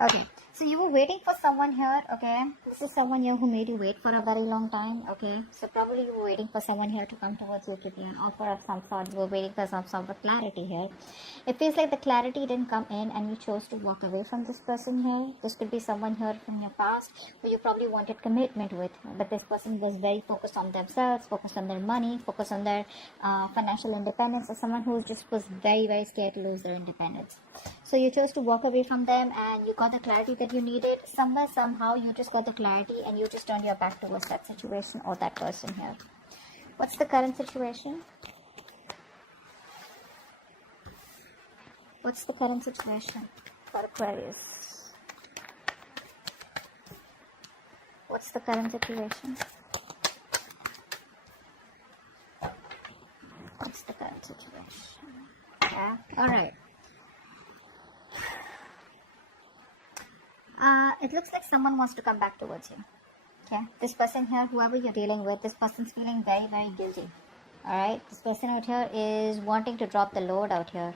Okay, so you were waiting for someone here, okay? This is someone here who made you wait for a very long time, okay? So probably you were waiting for someone here to come towards you, give you an offer of some sort. You were waiting for some sort of clarity here. It feels like the clarity didn't come in and you chose to walk away from this person here. This could be someone here from your past who you probably wanted commitment with, but this person was very focused on themselves, focused on their money, focused on their financial independence, or someone who just was very, very scared to lose their independence. So you chose to walk away from them and you got the clarity that you needed. Somewhere, somehow, you just got the clarity and you just turned your back towards that situation or that person here. What's the current situation? What's the current situation for Aquarius? What's the current situation? What's the current situation? Yeah, alright. It looks like someone wants to come back towards you. Okay, this person here, whoever you're dealing with, this person's feeling very, very guilty. Alright, this person out here is wanting to drop the load out here.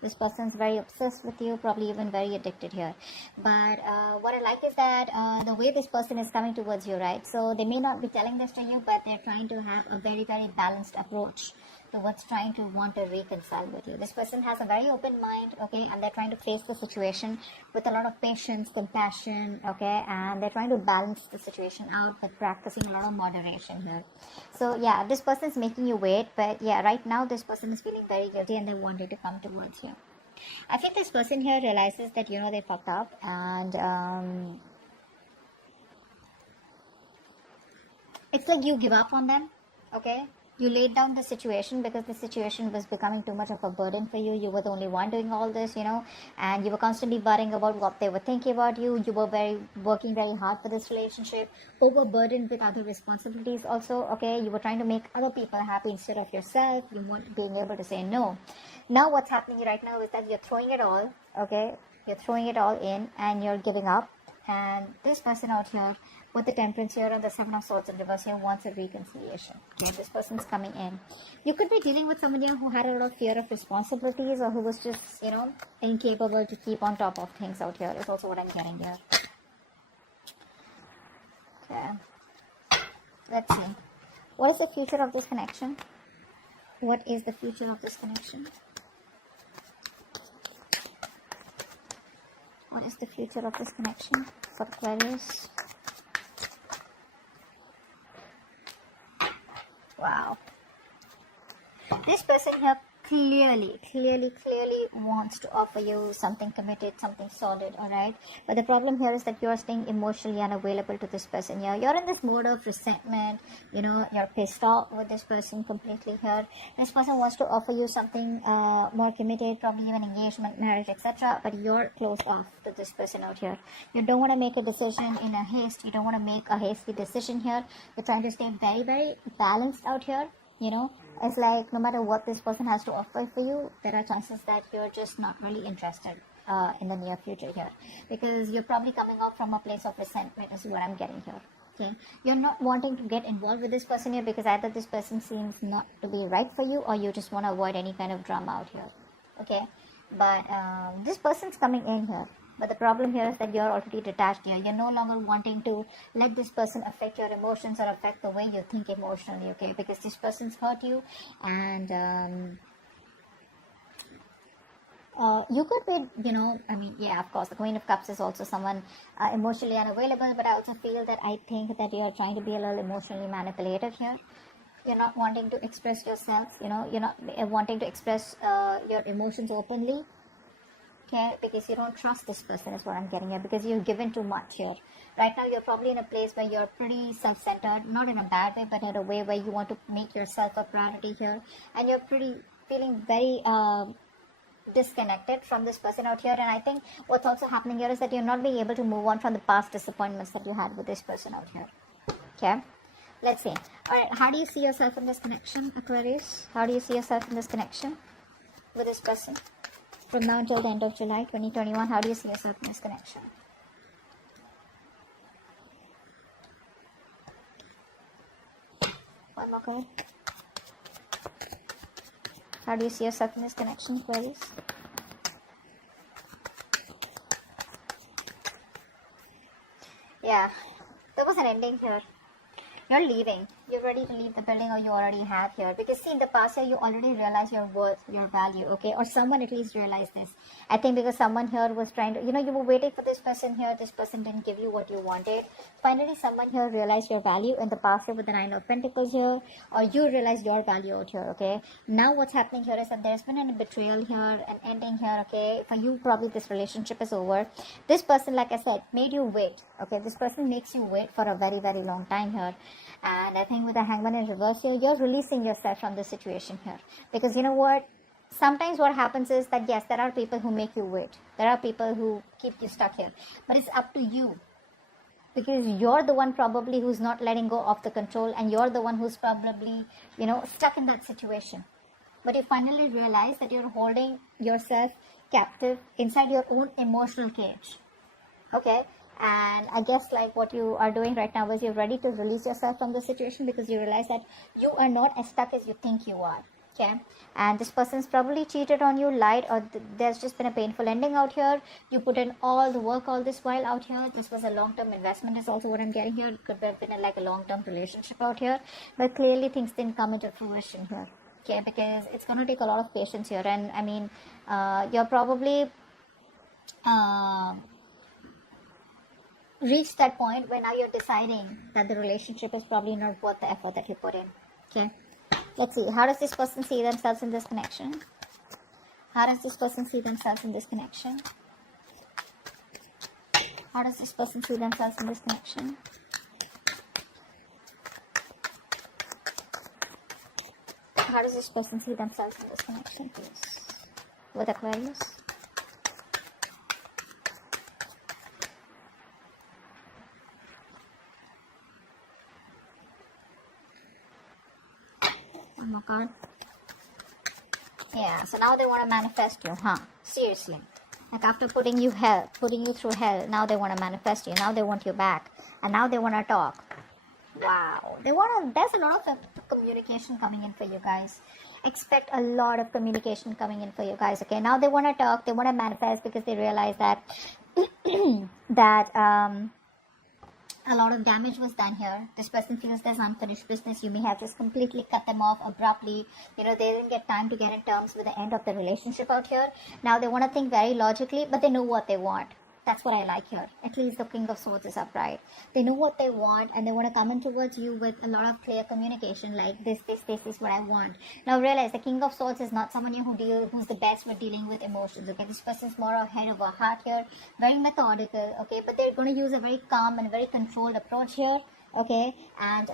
This person's very obsessed with you, probably even very addicted here. But what I like is that the way this person is coming towards you, right? So they may not be telling this to you, but they're trying to have a very, very balanced approach towards trying to want to reconcile with you. This person has a very open mind, okay, and they're trying to face the situation with a lot of patience, compassion, okay, and they're trying to balance the situation out with practicing a lot of moderation here. So yeah, this person is making you wait, but yeah, right now this person is feeling very guilty and they wanted to come towards you. I think this person here realizes that, they fucked up, and it's like you give up on them, okay? You laid down the situation because the situation was becoming too much of a burden for you. You were the only one doing all this, and you were constantly worrying about what they were thinking about you. You were working very hard for this relationship, overburdened with other responsibilities also, okay? You were trying to make other people happy instead of yourself. You weren't being able to say no. Now what's happening right now is that you're throwing it all, okay? You're throwing it all in and you're giving up. And this person out here with the temperance here and the 7 of swords in reverse here wants a reconciliation. Okay, this person's coming in. You could be dealing with somebody who had a lot of fear of responsibilities or who was just, incapable to keep on top of things out here is also what I'm getting here. Okay. Let's see. What is the future of this connection? What is the future of this connection? What is the future of this connection for Aquarius? Wow. This person here clearly wants to offer you something committed, something solid, alright? But the problem here is that you're staying emotionally unavailable to this person here. You're in this mode of resentment, you're pissed off with this person completely here. This person wants to offer you something more committed, probably even engagement, marriage, etc. But you're closed off to this person out here. You don't want to make a decision in a haste. You don't want to make a hasty decision here. You're trying to stay very, very balanced out here. It's like no matter what this person has to offer for you, there are chances that you're just not really interested in the near future here, because you're probably coming out from a place of resentment is what I'm getting here. Okay, you're not wanting to get involved with this person here because either this person seems not to be right for you or you just want to avoid any kind of drama out here. Okay, but this person's coming in here. But the problem here is that you're already detached here. You're no longer wanting to let this person affect your emotions or affect the way you think emotionally, okay? Because this person's hurt you and you could be, of course, the Queen of Cups is also someone emotionally unavailable, but I also feel that I think that you're trying to be a little emotionally manipulative here. You're not wanting to express yourself, you're not wanting to express your emotions openly. Okay, because you don't trust this person is what I'm getting here, because you've given too much here. Right now you're probably in a place where you're pretty self-centered, not in a bad way, but in a way where you want to make yourself a priority here, and you're feeling very disconnected from this person out here. And I think what's also happening here is that you're not being able to move on from the past disappointments that you had with this person out here. Okay, let's see. Alright, how do you see yourself in this connection, Aquarius? How do you see yourself in this connection with this person? From now until the end of July 2021, how do you see yourself in this connection? One more card. How do you see yourself in this connection, Aquarius? Yeah, there was an ending here. You're leaving. You're ready to leave the building, or you already have here. Because see, in the past year, you already realized your worth, your value, okay? Or someone at least realized this. I think because someone here was trying to, you were waiting for this person here. This person didn't give you what you wanted. Finally, someone here realized your value in the past year with the Nine of Pentacles here. Or you realized your value out here, okay? Now what's happening here is that there's been a betrayal here, an ending here, okay? For you, probably this relationship is over. This person, like I said, made you wait, okay? This person makes you wait for a very, very long time here. And I think with the Hangman in reverse here, you're releasing yourself from this situation here. Because you know what? Sometimes what happens is that, yes, there are people who make you wait. There are people who keep you stuck here. But it's up to you. Because you're the one probably who's not letting go of the control. And you're the one who's probably, stuck in that situation. But you finally realize that you're holding yourself captive inside your own emotional cage. Okay? And I guess like what you are doing right now is you're ready to release yourself from the situation because you realize that you are not as stuck as you think you are. Okay, and this person's probably cheated on you, lied, or there's just been a painful ending out here. You put in all the work all this while out here. This was a long-term investment is also what I'm getting here. It could have been like a long-term relationship out here, but clearly things didn't come into fruition here. Okay, because it's going to take a lot of patience here. And I mean, you're probably reached that point where now you're deciding that the relationship is probably not worth the effort that you put in. Okay, let's see. How does this person see themselves in this connection? How does this person see themselves in this connection? How does this person see themselves in this connection? How does this person see themselves in this connection, please? With Aquarius. One more card. Yeah, so now they want to manifest you, huh? Seriously. Like after putting you through hell, now they want to manifest you. Now they want you back. And now they want to talk. Wow. There's a lot of communication coming in for you guys. Expect a lot of communication coming in for you guys. Okay, now they want to talk, they want to manifest because they realize that a lot of damage was done here. This person feels there's unfinished business. You may have just completely cut them off abruptly. They didn't get time to get in terms with the end of the relationship out here. Now they want to think very logically, but they know what they want. That's what I like here. At least the King of Swords is upright. They know what they want and they want to come in towards you with a lot of clear communication like this is what I want. Now realize the King of Swords is not someone who's the best with dealing with emotions. Okay, this person is more ahead of a heart here, very methodical. Okay, but they're going to use a very calm and very controlled approach here. Okay, and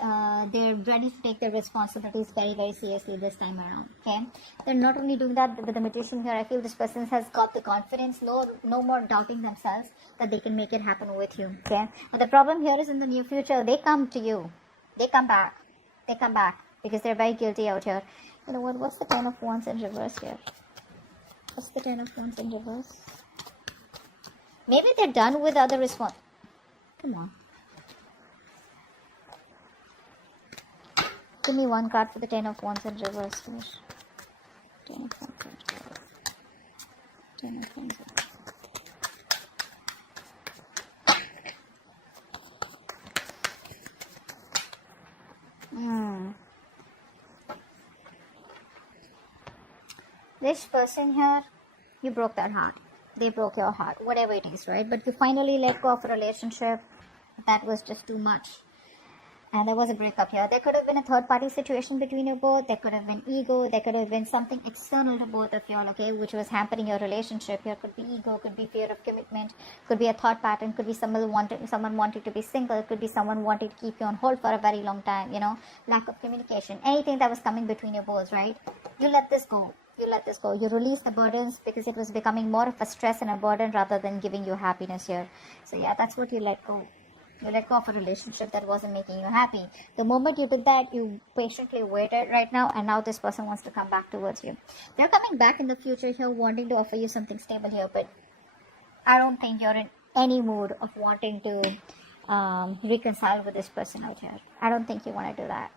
they're ready to take their responsibilities very, very seriously this time around. Okay, they're not only doing that with the Magician here. I feel this person has got the confidence, no more doubting themselves that they can make it happen with you. Okay, but the problem here is in the near future they come to you, they come back because they're very guilty out here. You know what? What's the Ten of Wands in reverse here? What's the Ten of Wands in reverse? Maybe they're done with other response. Come on. Give me one card for the Ten of Wands in reverse, please. Ten of Wands in reverse. Ten of Wands in reverse. This person here, you broke their heart. They broke your heart, whatever it is, right? But you finally let go of a relationship that was just too much. And there was a breakup here. There could have been a third-party situation between you both. There could have been ego. There could have been something external to both of you all, okay, which was hampering your relationship. Here could be ego, could be fear of commitment, could be a thought pattern, could be someone wanting to be single, could be someone wanting to keep you on hold for a very long time, lack of communication, anything that was coming between you both, right? You let this go. You release the burdens because it was becoming more of a stress and a burden rather than giving you happiness here. So yeah, that's what you let go. You let go of a relationship that wasn't making you happy. The moment you did that, you patiently waited right now, and now this person wants to come back towards you. They're coming back in the future here, wanting to offer you something stable here, but I don't think you're in any mood of wanting to reconcile with this person out here. I don't think you want to do that.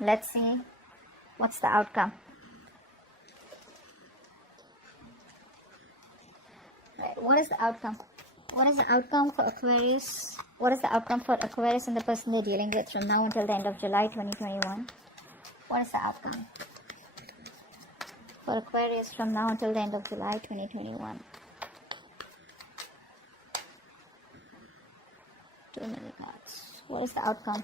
Let's see what's the outcome. Right. What is the outcome? What is the outcome for Aquarius? What is the outcome for Aquarius and the person they're dealing with from now until the end of July 2021? What is the outcome for Aquarius from now until the end of July 2021? Too many cards. What is the outcome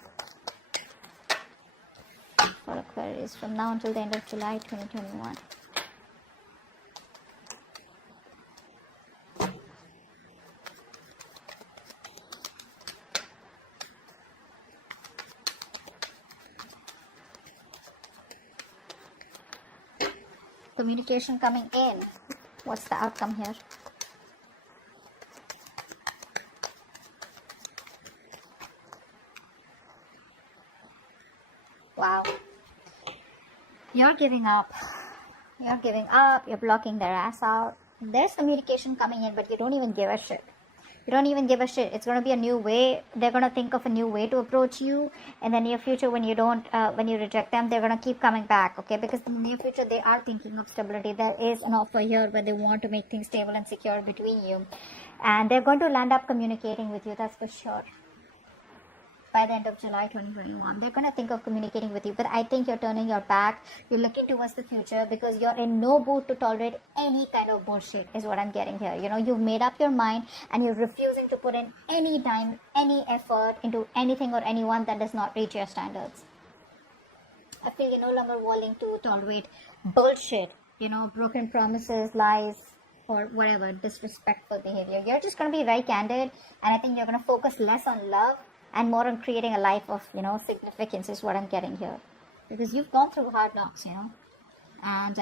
for Aquarius from now until the end of July 2021? Communication coming in. What's the outcome here? Wow. You're giving up. You're giving up. You're blocking their ass out. There's communication coming in, but you don't even give a shit. You don't even give a shit. It's going to be a new way. They're going to think of a new way to approach you. In the near future, when you don't, when you reject them, they're going to keep coming back, okay? Because in the near future, they are thinking of stability. There is an offer here where they want to make things stable and secure between you. And they're going to land up communicating with you, that's for sure. By the end of July 2021, they're going to think of communicating with you. But I think you're turning your back. You're looking towards the future because you're in no mood to tolerate any kind of bullshit is what I'm getting here. You know, you've made up your mind and you're refusing to put in any time, any effort into anything or anyone that does not reach your standards. I feel you're no longer willing to tolerate bullshit, you know, broken promises, lies, or whatever, disrespectful behavior. You're just going to be very candid, and I think you're going to focus less on love and more on creating a life of, you know, significance is what I'm getting here. Because you've gone through hard knocks, you know. And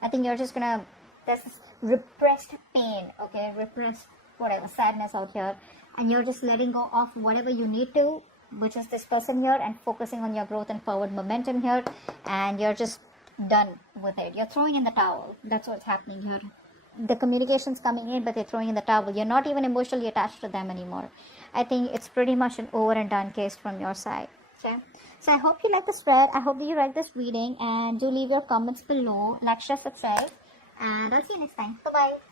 I think you're just gonna, there's this repressed pain, okay, repressed whatever, sadness out here. And you're just letting go of whatever you need to, which is this person here, and focusing on your growth and forward momentum here. And you're just done with it. You're throwing in the towel. That's what's happening here. The communication's coming in, but they're throwing in the towel. You're not even emotionally attached to them anymore. I think it's pretty much an over and done case from your side. Okay, so I hope you like the spread. I hope that you like this reading, and do leave your comments below. Like, share, subscribe, and I'll see you next time. Bye bye.